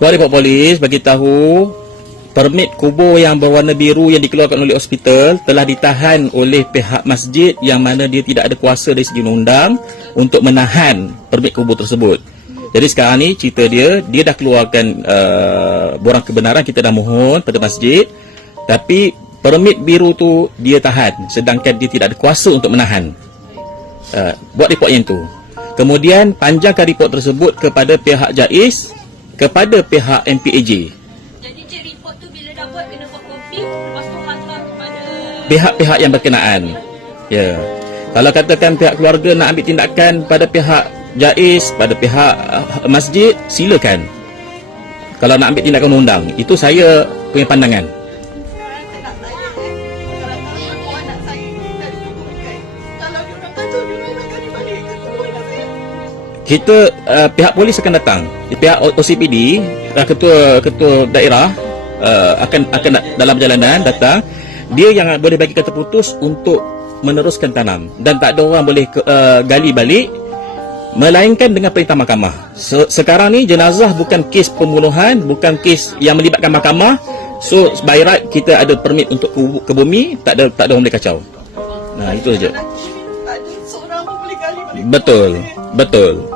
Buat report polis bagi tahu permit kubur yang berwarna biru yang dikeluarkan oleh hospital telah ditahan oleh pihak masjid yang mana dia tidak ada kuasa dari segi undang untuk menahan permit kubur tersebut. Jadi sekarang ni cerita dia dah keluarkan borang kebenaran, kita dah mohon pada masjid, tapi permit biru tu dia tahan sedangkan dia tidak ada kuasa untuk menahan. Buat report yang tu. Kemudian panjangkan report tersebut kepada pihak JAIS, kepada pihak MPAJ. Jadi cik report tu bila dapat kena buat kopi, lepas tu hantar kepada Pihak-pihak yang berkenaan. Ya. Kalau katakan pihak keluarga nak ambil tindakan pada pihak JAIS, pada pihak masjid, silakan. Kalau nak ambil tindakan undang, itu saya punya pandangan. Kita pihak polis akan datang, pihak OCPD, ketua daerah akan dalam perjalanan datang. Dia yang boleh bagi kata putus untuk meneruskan tanam, dan tak ada orang boleh gali balik melainkan dengan perintah mahkamah. Sekarang ni jenazah bukan kes pembunuhan, bukan kes yang melibatkan mahkamah. So by right kita ada permit untuk ke bumi, tak ada orang boleh kacau. Nah, itu saja. Betul.